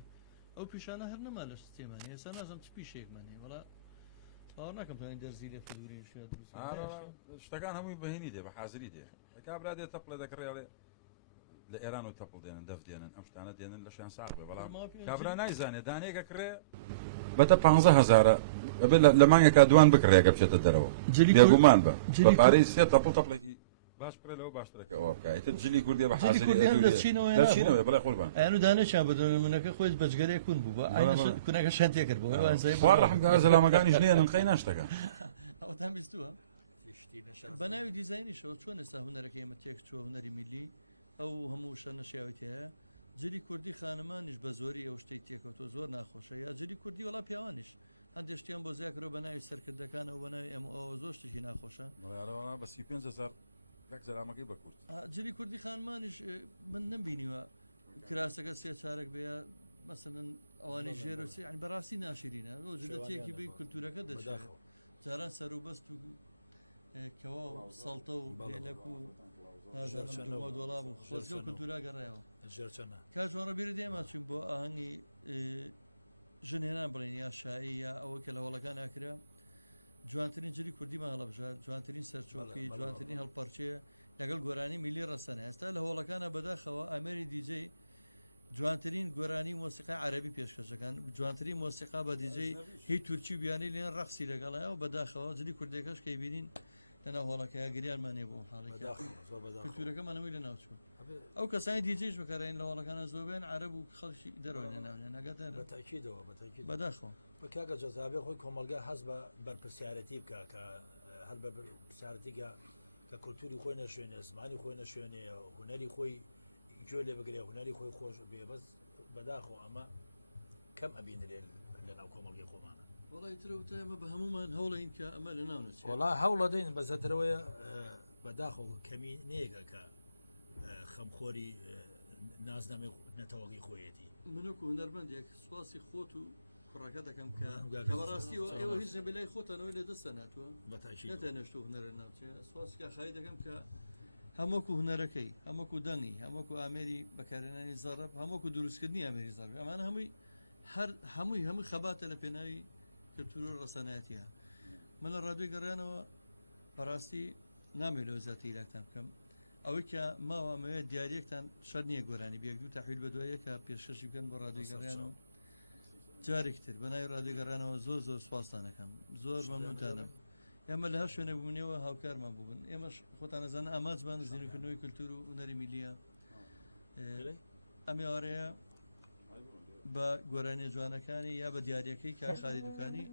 ئەو پیشانە هەر نەما لە سیستێمانە ێستا نازم چ پیشێکمانێ وڵا باوەڕ ناکەم توانین دەرزی لێ فدوری شوێت شتەکان هەمووی بەهێنی دێ بە حازری دێ کابرا دێ تەپڵێ دەکڕێڵێ لە ئێران و تەپڵ دێنن دەف دێنن ئەم شتانە دێنن لە شوێن ساق بێ بەڵام کابرا نایزانێت دانەیەکە کرێ بەتە 15,000 لە مانگێکا دوان بکڕێگە بچێتە دەرەوە بێگومان بە پارەی سێ تەپڵ تەپڵێکی باش پرێ لەوە باشترەکە ئەوە بکایتە جلی کوردی بە حازری دەچینەوە بەڵێ خۆڵبان ئەیان و دانەچیان بەدەن منەکە خۆی بەجگەرێک کون بوو بە کونەکە شەنتێ کرد بۆ خوار ڕەحمگار زەلامەکانیش نێنن خەی ناشتەکە بە 35,000 زەلامەکەی بکوت جوانترین مۆسیقا بە دیجەی هیچ تورکی و گویانی لێن ڕەقسی لەگەڵایە و بەداخەوە جلی کوردەکەش کەی بینین لەناو هۆڵەکەیە گریانمانێ بۆ کلتورەکەمانەوەی لە ناوچوو ئەو کەسانی دیجێش بەکارێن لە هۆڵەکانە زۆر بێن عەرەب و خەڵکی دەرەوەی لەناوێن نەگەتێن بەداخەوە کاکە جەزابێ خۆی کۆمەلگا هەست بە بەرپرسیارەتی بکە کە هەر بە پرسیارەتیکە کە کولتوری خۆی نەشوێنێ زمانی خۆی نەشوێنێ هونەری خۆی گوێ لێ بگرێ هونەری خۆی خۆش بێ بەس بەداخەوە ئەمە کەم ئەبینە لێن لەناو کۆمەڵگەی خۆمانە بە هەمومان هەوڵین کە ئەمە لە ناو وەڵا هەوڵە دەین بەزەترەوەیە بەداخەوە کەمی نەیەکە کە خەمخۆری نازنامەی نەتەوەڵی خۆیەتی منەکو هونەرمەندێک سوپاسی خۆت و کوڕەکە دەکەم کە بەڕاستی ئێوە هیچ لە بێلای خۆتانەوەی لە دەستە ناتوە بەتاکید نەتەنەشتو هونەرە ناوچێ ئەسپاسکە خای دەکەم کە هەمووکو هونەرەکەی هەمووکو دەنی هەمووکو ئامێری بەکارهێنانی زەڕەف هەمووکو دروستکردنی ئامێری زەڕەف ئەمانە هەمووی خەباتە لە پێناوی کەلتور و ڕەسەنایەتیە من لە ڕادیۆی گەڕانەوە بەڕاستی نامێت لەو زیاتر ئیلاکتان بکەم ئەوەی کە ماوامەوێت دیارێکتان شەر نییە گۆرانی بێگو تاقیل بە دوایە کە پێشکەشی بکەن بۆ ڕادیۆی گەڕانەوە جارێکتر بەناوی ڕادیۆی گەڕانەوە زۆر سوپاسانەکەم زۆر مەمنونتانم ئێمە لە هەر شوێنە بوونەوە هاوکارمان بوون ئێمەش خۆتان نەزانە ئامانج بان زیینکردنەوەی کولتور و هونەری میلیە ئەم ئێوارەیە بە گۆرانی جوانەکانی یا بە دیاریەکەی کارخانی دوکانی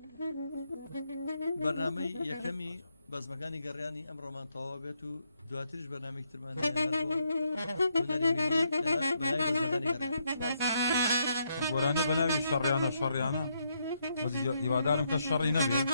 بەرنامەی یەکەمی بەزمەکانی گەڕیانی ئەم ڕۆمان تەواو بێت و دواتریش بەنامێک ترمان گۆرانە بەناوی شەڕیانە هیوادارم کە شەڕی نەبێت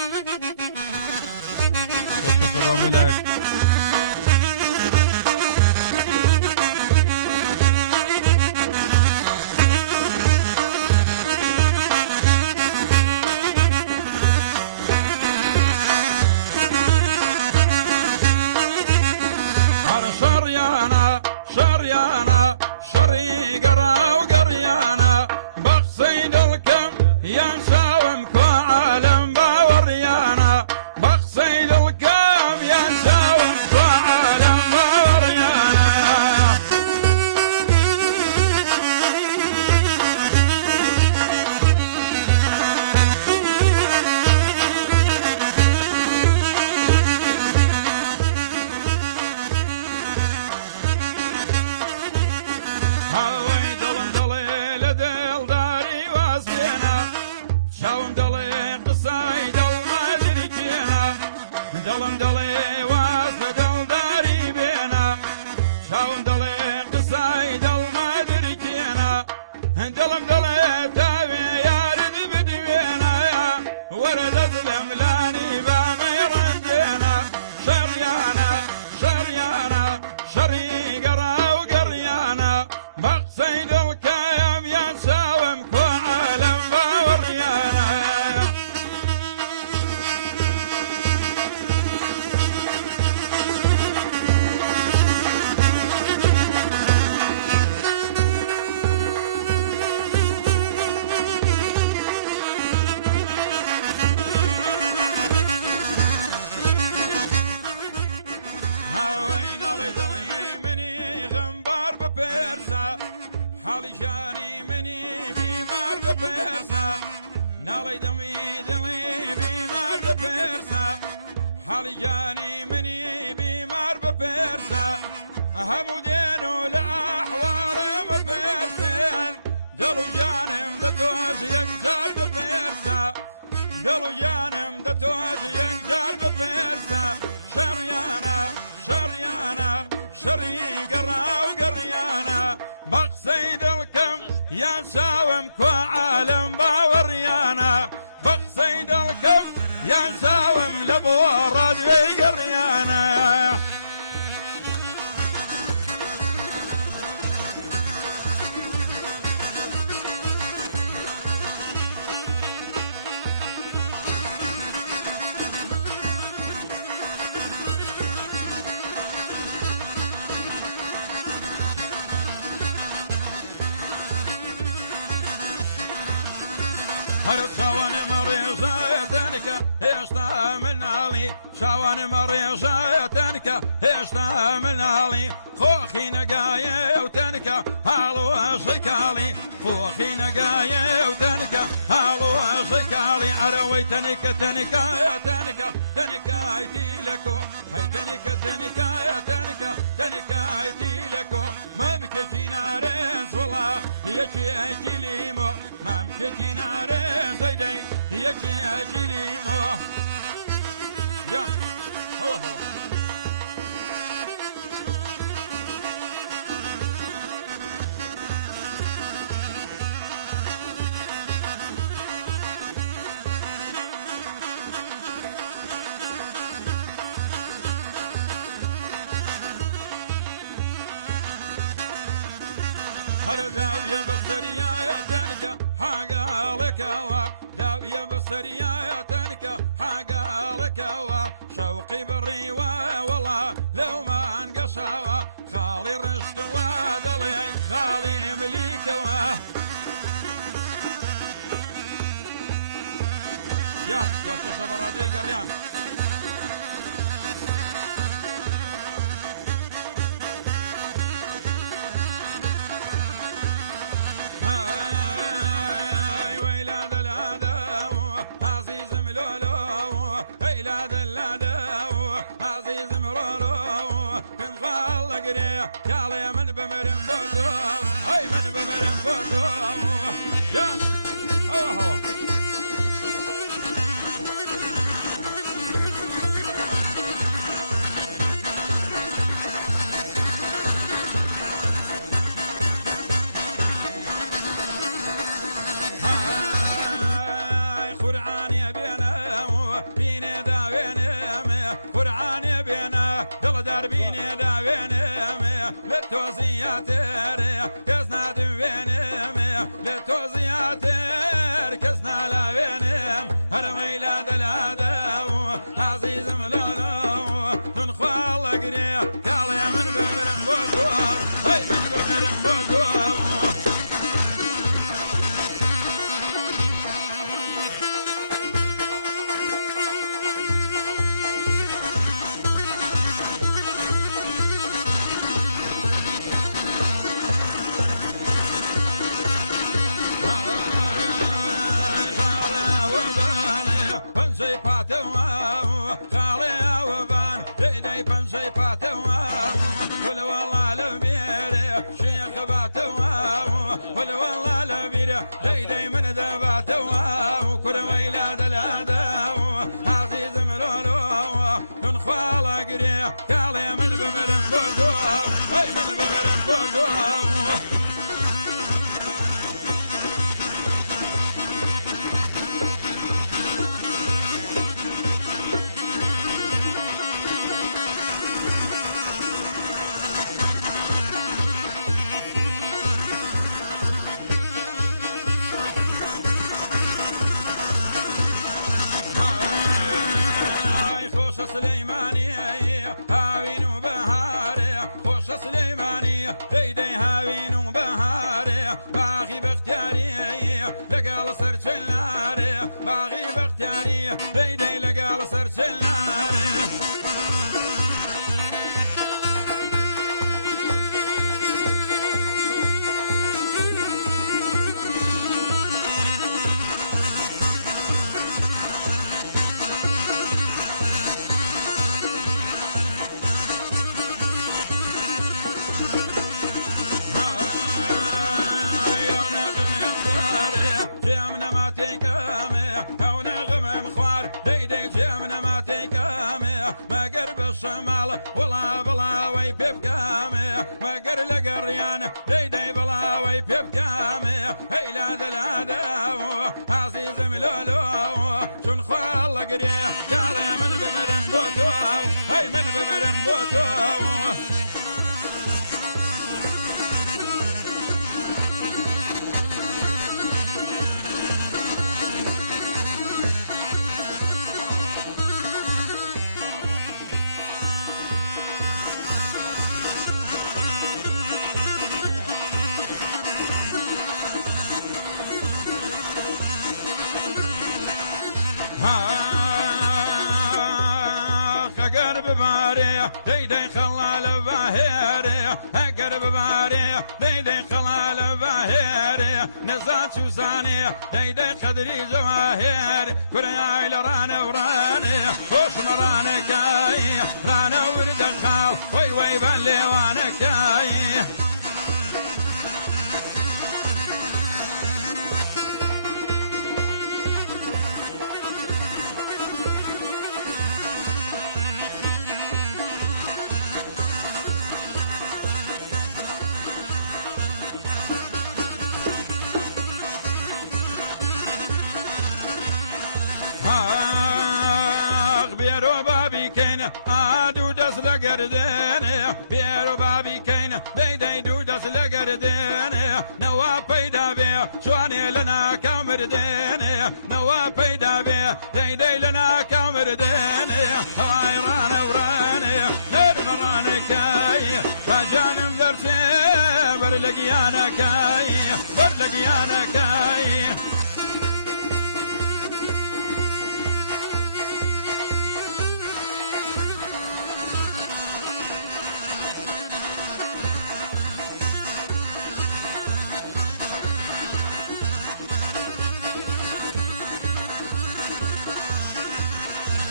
بباري ديدي خلال باهيري اقر بباري ديدي خلال باهيري نزات شوزاني ديدي قدري جواهيري كرياي لراني وراني وش مراني كاي رانا ورد الخال وي وي بلي وانا كاي بيرو بابي كين ادو دس لقردين بيرو بابي كين دي دو دس لقردين نوا بيدا بي شواني لنا كامردين نوا بيدا بي دي لنا كامردين هواي راني وراني نرماني كاي فجانم درسي برلقيانا كاي برلقيانا كاي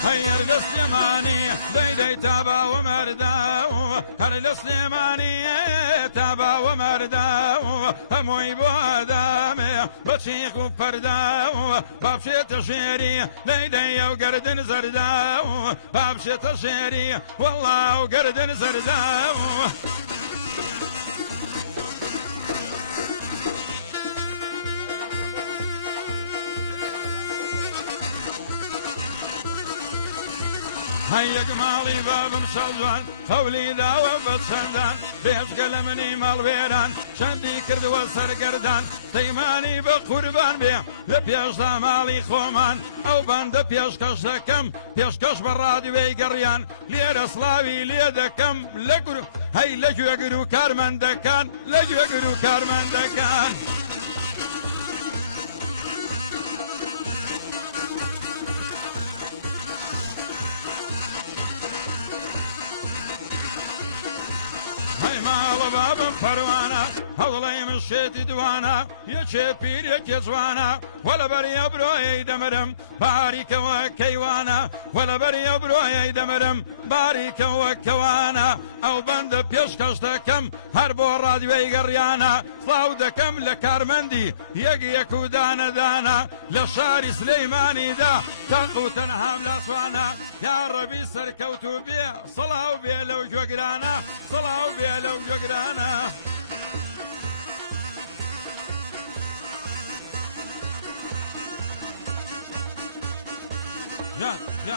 هير السليماني ديدي تابا ومرداو هر السليماني تابا ومرداو هموي بوادامي بشيخ وبرداو بابشي تشيري ديدي وقردن زرداو بابشي تشيري والله وقردن زرداو هيا مالي باب مشلوان هولي داوة بسندان بيش قلمني مال بيران شندي كرد وسر قردان تيماني بقربان بيه لبيش دا مالي خومان او بند بيش كش دكم بيش كش برادي بيقريان لير اسلاوي لير دكم لقرو هي لجو يقرو كارمن دكان لجو يقرو كارمن دكان مال بابم پروانه هوڵی من شێتی دوانە یەکێ پیر یەکێ جوانە وە لەبەریە برۆیەی دەمرم باریکەوە کەیوانە وە لەبەریە برۆیەی دەمرم باریکەوە کەوانە ئەو بەندە پێشکەش دەکەم هەر بۆ ڕادیۆی گەڕیانە سڵاو دەکەم لە کارمەندی یەک یەک و دانەدانە لە شاری سلەیمانیدا تەق و تەنهام ناسوانە یا ڕەبی سەرکەوت و بێ سڵاو بێ لەو گوێگرانە سڵاو بێ لەو گوێگرانە Ja, ja.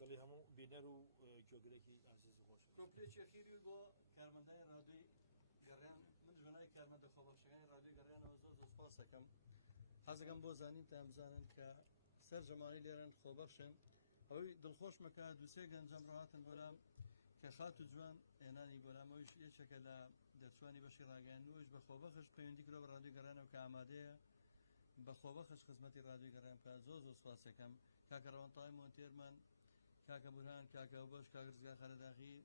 دڵی هەموو بینەر و گوێگرێکی ئازیز خۆش کۆمپلێکی ئەخیری بۆ کارمەندای ڕادیۆی گەڕیان من ژنای کارمەندە خۆبەخشەکانی ڕادیۆی گەڕیانەوە زۆر سوپاس دەکەم حەزەکەم بۆ زانینتان بزانن کە سەر ژەمانی لێرەن خۆبەخشن ئەوەی دڵخۆش مەکە دووسێ گەنجەم ڕاهاتن بۆلام کە خات و جوان هێنانی بۆلامەوەیش یەکێکە لە دەرچوانی بەشی ڕاگەیاندنەوەیش بە خۆبەخش پەیوەندی کرۆ بە ڕادیۆی گەڕیانەوە کە ئامادەیە بە خۆبەخش خزمەتی ڕادیۆی گەڕیان بکە زۆر سوپاس دەکەم کاکە ڕەوەندتاڵی مۆنتێرمان کاکە بورهان کاکە بەش کاک ڕزگار خەرەداغی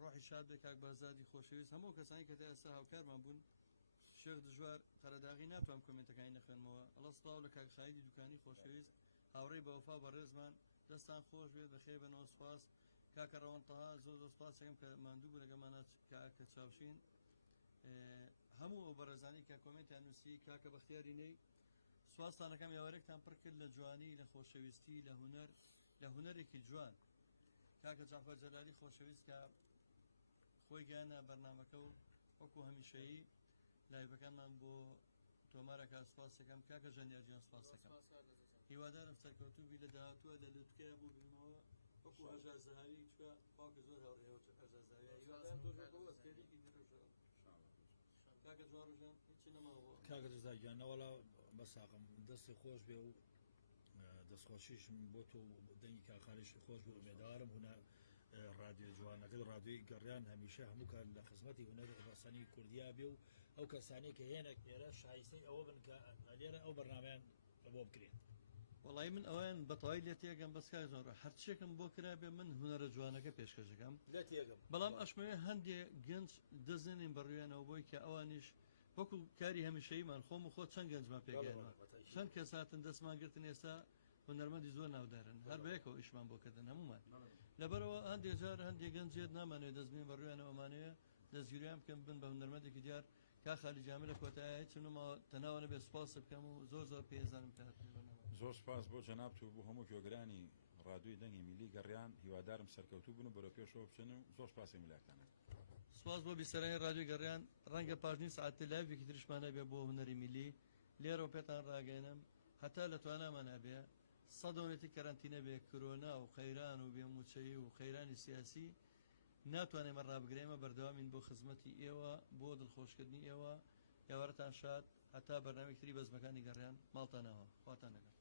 ڕۆحی شاد بێ کاک بەرزادی خۆشەویست هەموو کەسانی کە تا ئێستا هاوکارمان بوون شێخ دژوار خەرەداغی ناتوانم کۆمنتەکانی نەخوێنمەوە ئەڵە سڵاو لە کاک خایدی دوکانی خۆشەویست هاوڕێی بە وەفا بەڕێزمان دەستان خۆش بێت بەخێر بنەوە سوپاس کاکە ڕەوەندتەها زۆر سوپاس دەکەم کە ماندوو بوو لەگەڵمانە کاکە چاوشین هەموو ئەو بەڕێزانی کە کۆمنتیان نووسی کاکە بەختیاری نەی سوپاستانەکەم یاوەرێکتان پڕ کرد لە جوانی لە خۆشەویستی لە هونەرێکی جوان کاکە جعفەر جەلالی خۆشەویست کە خۆی گیانە بەرنامەکە و وەکو هەمیشەیی لایڤەکانمان بۆ تۆمارەکە سوپاس دەکەم کاکە ژەنیارجیان سوپاس دەکەم هیوادارم سەرکەوتوبی لە داهاتووە لە لوتکەیە بوو بینەوە وەکو هەژار زەهاوی چکە خواکە زۆر هاوڕێەوە هەژار زەهاوی هیوادارم دۆژێکەوە ئەسکەریکی بیرۆژەوە کاکە جوان ڕۆژان هیچی نەماوە کاکە دەستداگیانەوەڵا بەساقم دەستی خۆش بێ و دەستخۆشیشم بۆ تۆ دەنگی کاخالیش خۆش بێ ئومێدوارم هونە ڕادیۆ جوانەکە ڕادیۆی گەڕیان هەمیشە هەموو کار لە خزمەتی هونەر ڕاستانی کوردیا بێ و ئەو کەسانی کە هێنێک لێرە شایستەی ئەوە بن کە لێرە ئەو بەرنامەیان بۆ بکرێت وەڵی من ئەویان بەتەواوی لێ تێگەم بەسکای زۆرە هەرچێکم بۆ کرا بێ من هونەرە جوانەکە پێشکەشەکەم بەڵام ئەشمەوێ هەندێک گەنج دەزێنین بەڕوێنەوە بۆی کە ئەوانیش وەکو کاری هەمیشەیمان خۆم و خۆ چەند گەنجمان پێگەێنەوە چەند کەساتن دەستمان گرتن ئێستا هونەرمەندی زۆر ناودارن هەر بەیەکەوە ئیشمان بۆکردن هەمومان لەبەرەوە هەندێک جار هەندێک گەنجێت نامانوێت دەستبین بەڕوێنەوەمانەیە دەستگیریان بکەم بن بە هونەرمەندێکی دیار کا خالی جامی لە کۆتایی چنمە تەناوە بێ سوپاس بکەم و زۆر پێزانم زۆر سپاس بۆ جەناب تو بۆ هەموو گوێگرانی ڕادیۆی دەنگی میلی گەڕیان هیوادارم سەرکەوتوو بن و بەرەو پێشەوە بچن و زۆر سپاسی ملاکانە سپاس بۆ بیسەرانی ڕادیۆی گەڕیان ڕەنگە پاژنی سعاتە لایڤێکی تریشمانە بێ بۆ هونەری میلی لێرەوە پێتان ڕاگەێنم هەتا لە توانامانە بێ سەدەونێتی کەرانتینە بێ کۆرۆنا و خەیران و بێموچەیی و خەیرانی سیاسی ناتوانێمە ڕابگرێمە بەردەوامین بۆ خزمەتی ئێوە بۆ دڵخۆشکردنی ئێوە یاوەرتان شاد هەتا بەرنامێکی تری بەزمەکانی گەڕیان ماڵتانەوە خواتان لەگەڵ